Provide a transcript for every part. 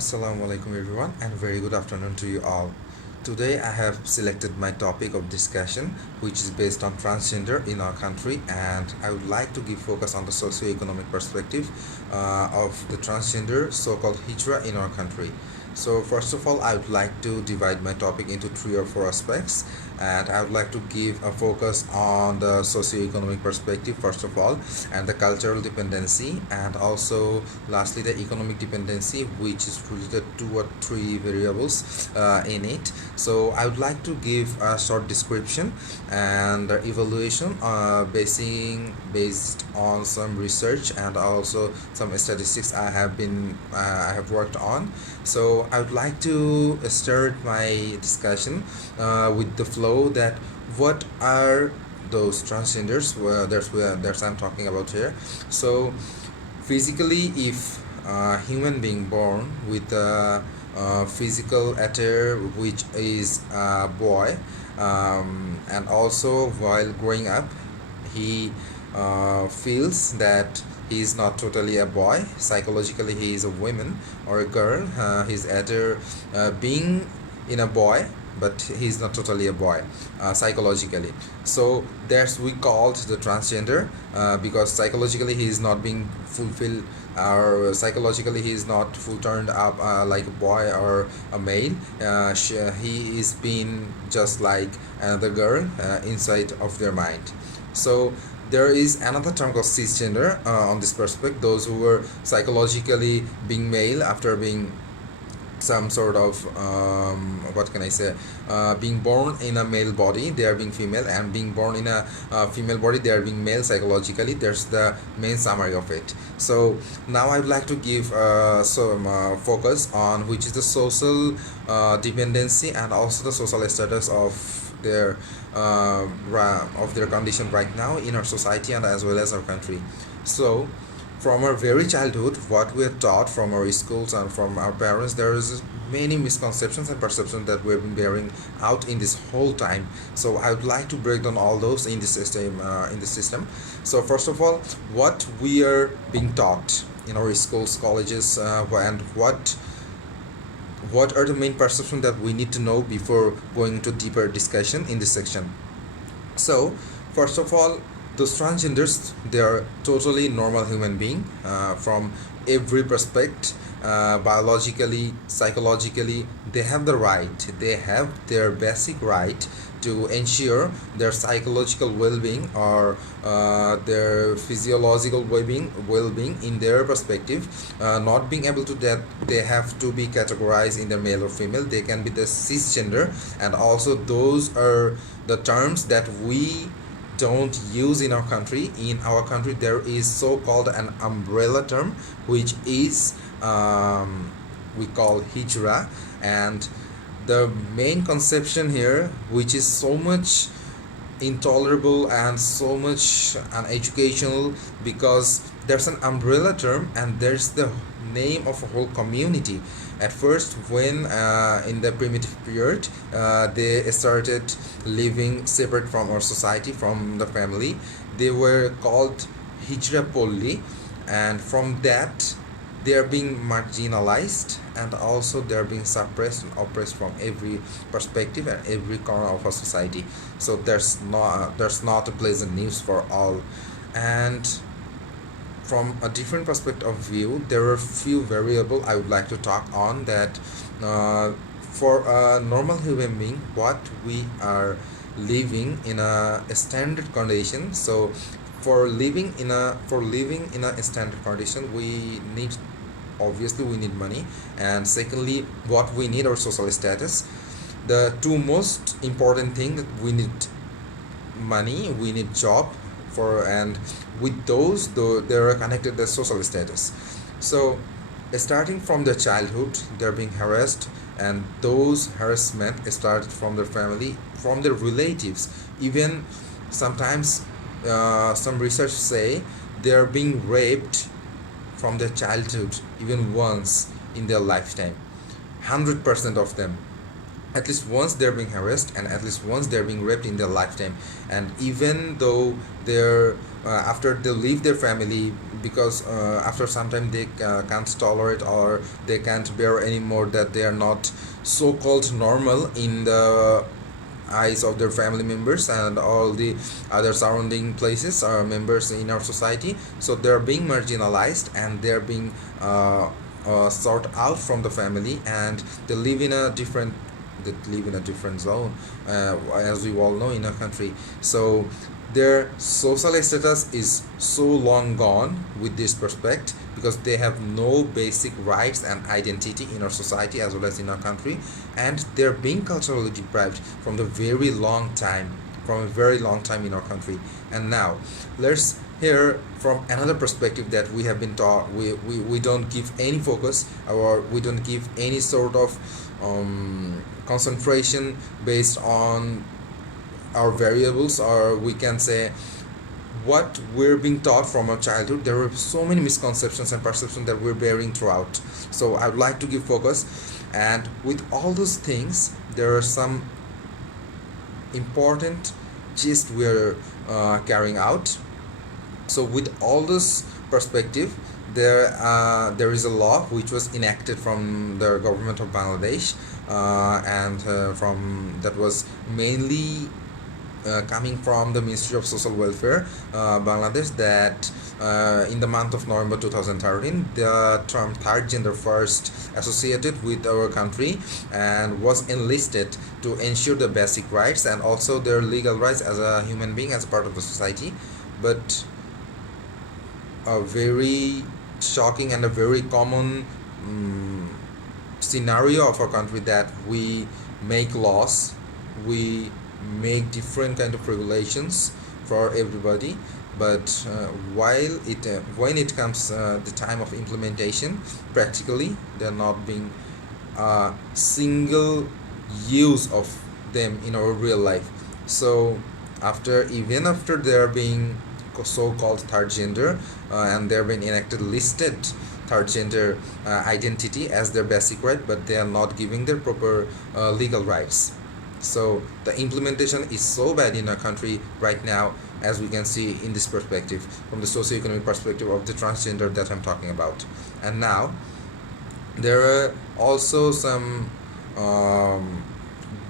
Assalamu alaikum everyone and very good afternoon to you all. Today I have selected my topic of discussion which is based on transgender in our country, and I would like to give focus on the socio-economic perspective of the transgender so-called hijra in our country. So first of all, I would like to divide my topic into three or four aspects, and I would like to give a focus on the socio-economic perspective first of all, and the cultural dependency, and also lastly the economic dependency, which is related to two or three variables in it. So I would like to give a short description and the evaluation based on some research and also some statistics I have worked on. So I would like to start my discussion with the flow that what are those transgenders. Well, that's I'm talking about here. So physically, if a human being born with a physical attire which is a boy, and also while growing up he feels that he is not totally a boy. Psychologically he is a woman or a girl, his attire being in a boy, but he's not totally a boy psychologically. So that's we called the transgender, because psychologically he is not being fulfilled, or psychologically he is not full turned up like a boy or a male. He is being just like another girl inside of their mind. So there is another term called cisgender on this perspective, those who were psychologically being male after being some sort of what can I say, being born in a male body they are being female, and being born in a female body they are being male psychologically. There's the main summary of it. So now I would like to give some focus on which is the social dependency and also the social status their of their condition right now in our society and as well as our country. So from our very childhood, what we are taught from our schools and from our parents, there is many misconceptions and perceptions that we've been bearing out in this whole time. So I would like to break down all those in this system. So first of all, what we are being taught in our schools, colleges, and what are the main perceptions that we need to know before going into deeper discussion in this section. So first of all, those transgenders, they are totally normal human being from every perspective. Biologically, psychologically, they have the right, they have their basic right to ensure their psychological well-being or their physiological well-being in their perspective. Not being able to that, they have to be categorized in the male or female. They can be the cisgender, and also those are the terms that we don't use in our country. In our country there is so-called an umbrella term which is we call hijra, and the main conception here, which is so much intolerable and so much uneducational, because there's an umbrella term and there's the name of a whole community. At first, when in the primitive period they started living separate from our society, from the family, they were called hijra polli, and from that they are being marginalized, and also they are being suppressed and oppressed from every perspective and every corner of our society. So there's not a pleasant news for all. And from a different perspective of view, there are few variables I would like to talk on that. For a normal human being, what we are living in a standard condition. So for living in a standard condition, we need, obviously we need money, and secondly what we need our social status. The two most important thing that we need money, we need job for, and with those though they are connected the social status. So starting from their childhood they're being harassed, and those harassment started from their family, from their relatives, even sometimes some research say they are being raped from their childhood even once in their lifetime. 100% of them, at least once they're being harassed and at least once they're being raped in their lifetime. And even though their after they leave their family, because after some time they can't tolerate, or they can't bear anymore that they are not so-called normal in the eyes of their family members and all the other surrounding places or members in our society. So they're being marginalized, and they're being sought out from the family, and they live in a different zone, as we all know, in our country. So their social status is so long gone with this prospect, because they have no basic rights and identity in our society as well as in our country, and they're being culturally deprived from the very long time from a very long time in our country. And now let's hear from another perspective that we have been taught. We don't give any focus, or we don't give any sort of concentration based on our variables, or we can say what we're being taught from our childhood. There are so many misconceptions and perceptions that we're bearing throughout. So I would like to give focus, and with all those things, there are some important gist we're carrying out. So with all this perspective, there is a law which was enacted from the government of Bangladesh, and from that was mainly coming from the Ministry of Social Welfare, Bangladesh, that in the month of November 2013, the term third gender first associated with our country and was enlisted to ensure the basic rights and also their legal rights as a human being, as a part of the society. But a very shocking and a very common scenario of our country, that we make laws, we make different kind of regulations for everybody, but when it comes the time of implementation, practically they're not being single use of them in our real life. So even after they're being so-called third gender, and they're being enacted listed third gender identity as their basic right, but they are not giving their proper legal rights. So the implementation is so bad in our country right now, as we can see in this perspective, from the socio-economic perspective of the transgender that I'm talking about. And now there are also some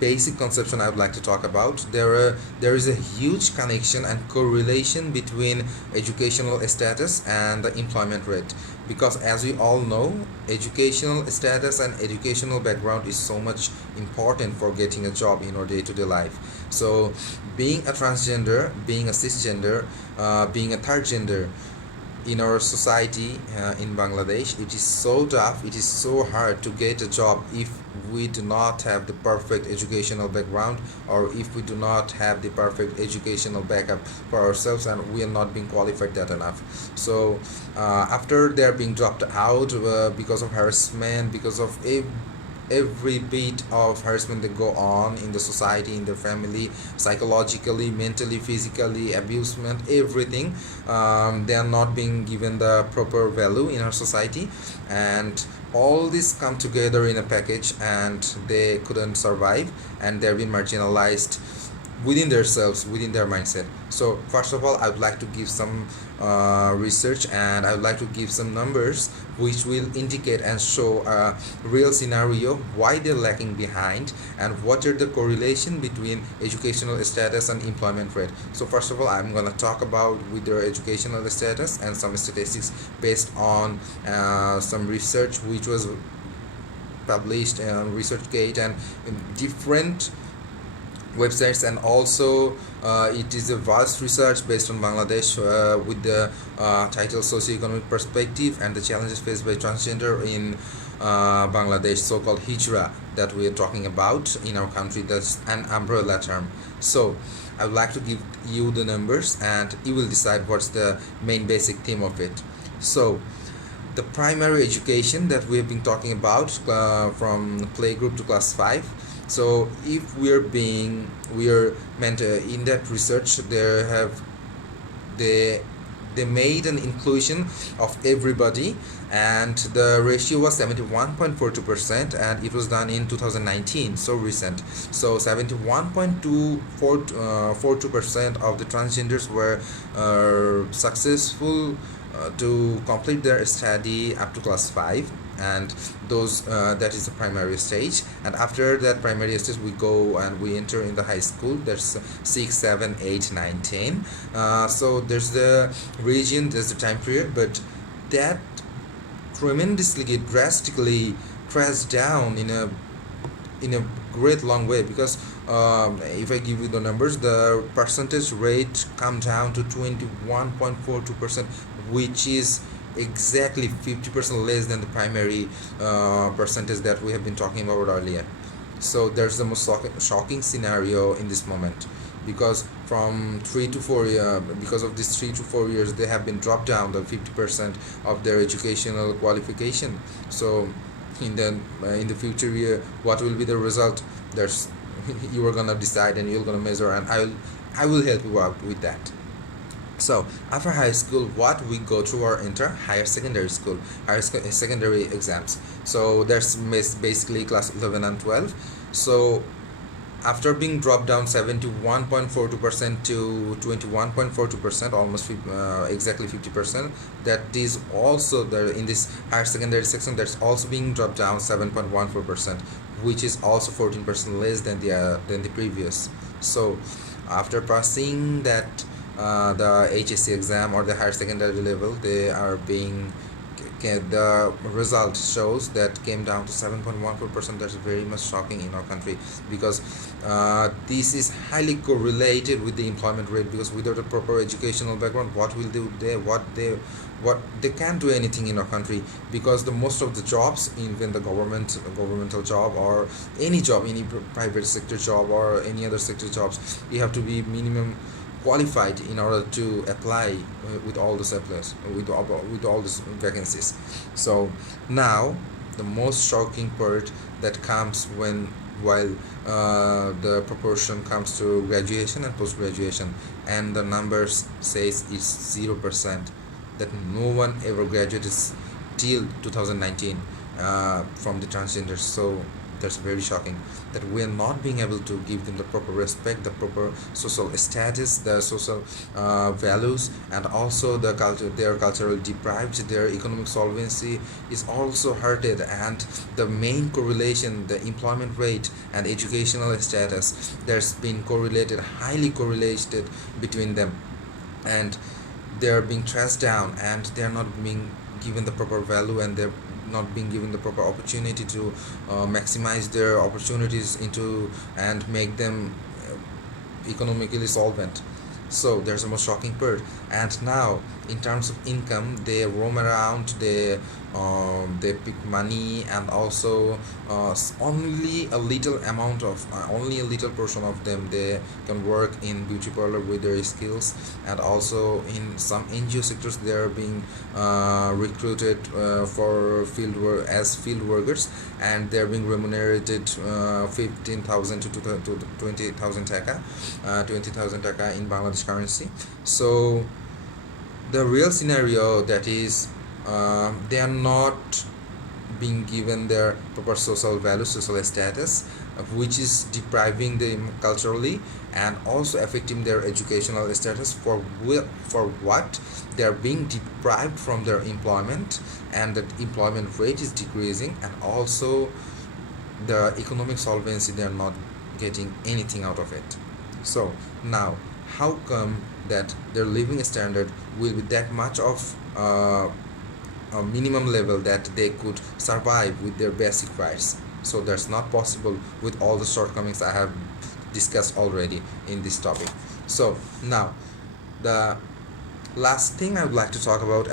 basic conception I would like to talk about. There is a huge connection and correlation between educational status and the employment rate, because as we all know, educational status and educational background is so much important for getting a job in our day-to-day life. So being a transgender, being a cisgender, being a third gender in our society in Bangladesh, it is so tough, it is so hard to get a job if we do not have the perfect educational background, or if we do not have the perfect educational backup for ourselves, and we are not being qualified that enough. So after they're being dropped out because of harassment, because of every bit of harassment that go on in the society, in the family, psychologically, mentally, physically, abusement, everything, they are not being given the proper value in our society, and all this come together in a package, and they couldn't survive, and they've been marginalized within themselves, within their mindset. So first of all, I would like to give some research, and I would like to give some numbers which will indicate and show a real scenario why they're lacking behind, and what are the correlation between educational status and employment rate. So first of all, I'm going to talk about with their educational status and some statistics based on some research which was published on ResearchGate and in different websites, and also it is a vast research based on Bangladesh with the title Socioeconomic Perspective and the Challenges Faced by Transgender in Bangladesh, so-called Hijra, that we are talking about in our country. That's an umbrella term. So I would like to give you the numbers, and you will decide what's the main basic theme of it. So the primary education that we have been talking about from playgroup to class 5. So if we are meant in that research, they they made an inclusion of everybody, and the ratio was 71.42%, and it was done in 2019, so recent. So 71.42% of the transgenders were successful to complete their study up to class 5, and those that is the primary stage. And after that primary stage, we go and we enter in the high school. There's 6, 7, 8, 9, 10. So there's the region, there's the time period, but that tremendously drastically crashed down in a great long way, because if I give you the numbers, the percentage rate come down to 21.42%, which is exactly 50% less than the primary percentage that we have been talking about earlier. So there's the most shocking scenario in this moment, because from 3 to 4 years, because of these 3 to 4 years, they have been dropped down the 50% of their educational qualification. So in the future year, what will be the result? There's you are gonna decide and you're gonna measure, and I will help you out with that. So after high school, what we go through or enter higher secondary school, secondary exams. So there's basically class 11 and 12. So after being dropped down 71.42% to 21.42%, almost exactly 50%, that is also there in this higher secondary section. That's also being dropped down 7.14%, which is also 14% less than the previous. So after passing that the HSC exam or the higher secondary level, they are being the result shows that came down to 7.14%. That's very much shocking in our country, because this is highly correlated with the employment rate, because without a proper educational background, what will they what they can't do anything in our country, because the most of the jobs, even the governmental job or any job, any private sector job or any other sector jobs, you have to be minimum qualified in order to apply with all the surplus, with all these vacancies. So now the most shocking part that comes while the proportion comes to graduation and post graduation, and the numbers says it's 0%, that no one ever graduated till 2019 from the transgenders. So that's very shocking that we are not being able to give them the proper respect, the proper social status, the social values, and also the culture. They are culturally deprived, their economic solvency is also hurted, and the main correlation, the employment rate and educational status, there's been highly correlated between them, and they are being trashed down, and they are not being given the proper value, and they're not being given the proper opportunity to maximize their opportunities into and make them economically solvent. So there's a most shocking part. And now in terms of income, they roam around, they pick money, and also only a little amount of only a little portion of them, they can work in beauty parlor with their skills, and also in some NGO sectors they are being recruited for as field workers, and they're being remunerated 15,000 to 20,000 taka, 20,000 taka in Bangladesh currency. So the real scenario, that is, they are not being given their proper social value, social status, which is depriving them culturally and also affecting their educational status. For what? They are being deprived from their employment, and the employment rate is decreasing, and also the economic solvency, they are not getting anything out of it. So now, how come that their living standard will be that much of a minimum level that they could survive with their basic rights? So that's not possible with all the shortcomings I have discussed already in this topic. So now, the last thing I would like to talk about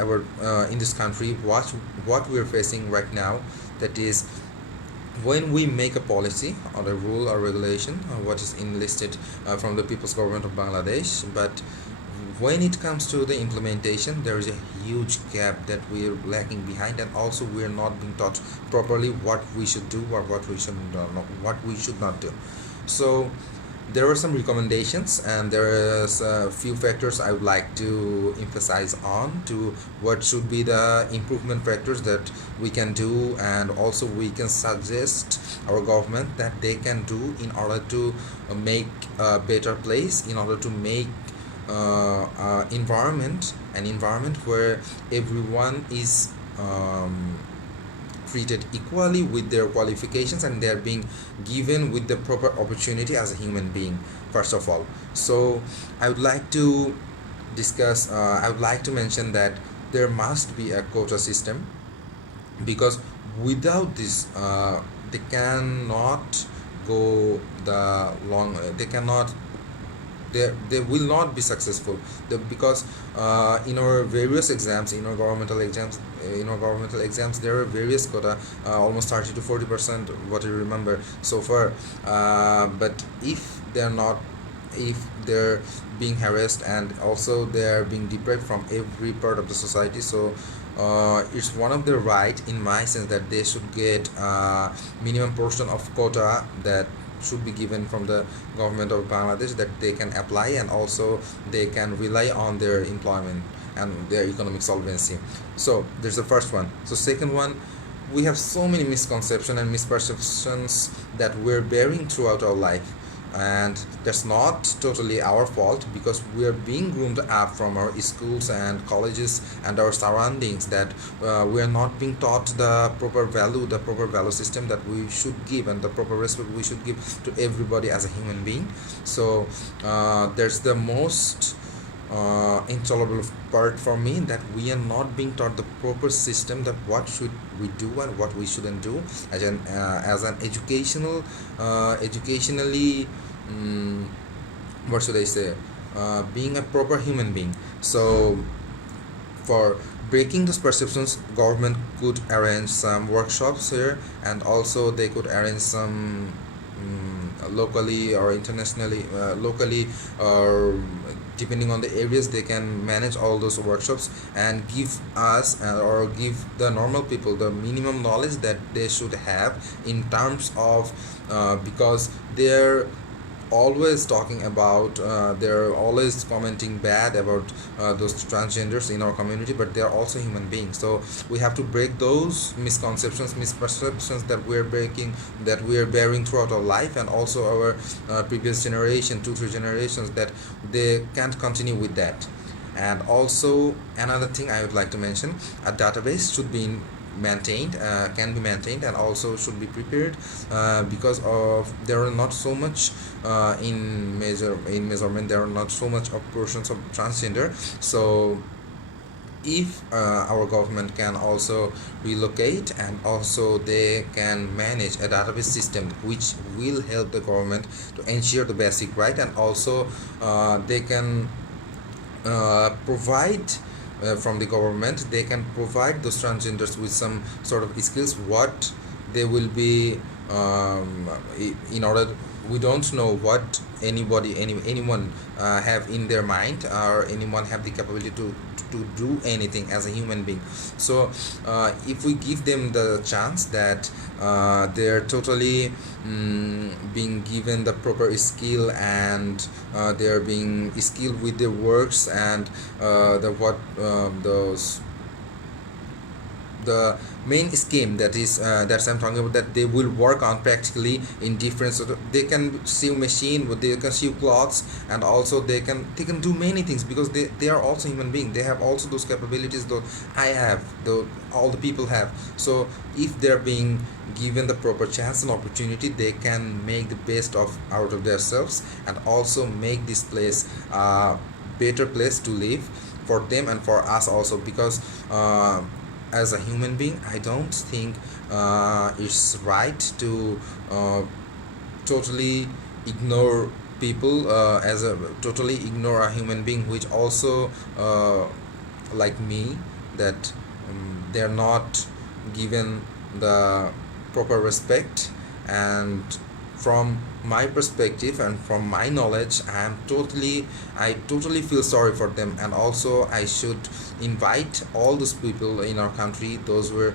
in this country, what we're facing right now, that is, when we make a policy or a rule or regulation, what is enlisted from the People's Government of Bangladesh, but when it comes to the implementation, there is a huge gap that we are lacking behind, and also we are not being taught properly what we should do or what we should not do. So there are some recommendations, and there is a few factors I would like to emphasize on to what should be the improvement factors that we can do, and also we can suggest our government that they can do in order to make a better place, in order to make an environment where everyone is treated equally with their qualifications, and they're being given with the proper opportunity as a human being, first of all. So I would like to I would like to mention that there must be a quota system, because without this they cannot go the long they cannot they will not be successful, because in our various exams, in our governmental exams there are various quota, almost 30 to 40%, what I remember so far. But if they're not, if they're being harassed, and also they're being deprived from every part of the society, so it's one of their right, in my sense, that they should get minimum portion of quota that should be given from the government of Bangladesh, that they can apply, and also they can rely on their employment and their economic solvency. So there's the first one. So second one, we have so many misconceptions and misperceptions that we're bearing throughout our life, and that's not totally our fault, because we are being groomed up from our schools and colleges and our surroundings, that we are not being taught the proper value system that we should give, and the proper respect we should give to everybody as a human being. So there's the most intolerable part for me, that we are not being taught the proper system, that what should we do and what we shouldn't do as an educationally, what should I say, being a proper human being. So for breaking those perceptions, government could arrange some workshops here, and also they could arrange some locally or internationally, locally, or depending on the areas, they can manage all those workshops and give us, or give the normal people the minimum knowledge that they should have in terms of, because they're always talking about, they're always commenting bad about those transgenders in our community, but they're also human beings. So we have to break those misconceptions, misperceptions that we're breaking, that we're bearing throughout our life, and also our previous generation, 2 3 generations, that they can't continue with that. And also another thing I would like to mention, a database should be maintained, can be maintained, and also should be prepared, because of there are not so much in measurement, there are not so much of portions of transgender. So if our government can also relocate, and also they can manage a database system which will help the government to ensure the basic right, and also they can provide, from the government, they can provide those transgenders with some sort of skills, what they will be, in order, we don't know what anyone have in their mind, or anyone have the capability to do anything as a human being. So if we give them the chance that they're totally being given the proper skill, and they're being skilled with their works, and the main scheme, that is that's I'm talking about, that they will work on practically in different sort of, they can sew machine, but they can sew clothes, and also they can do many things, because they are also human beings, they have also those capabilities that I have, though all the people have. So if they're being given the proper chance and opportunity, they can make the best of out of themselves, and also make this place a better place to live for them and for us also, because as a human being, I don't think it's right to totally ignore people, as a totally ignore a human being which also like me, that they're not given the proper respect. And from my perspective and from my knowledge, I totally feel sorry for them. And also I should invite all those people in our country, those were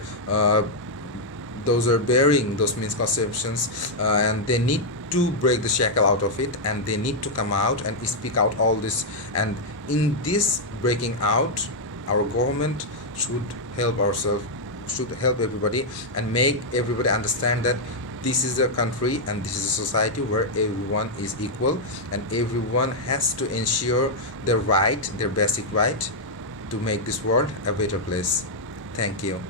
those are bearing those misconceptions, and they need to break the shackle out of it, and they need to come out and speak out all this. And in this breaking out, our government should help ourselves, should help everybody, and make everybody understand that this is a country and this is a society where everyone is equal, and everyone has to ensure their right, their basic right, to make this world a better place. Thank you.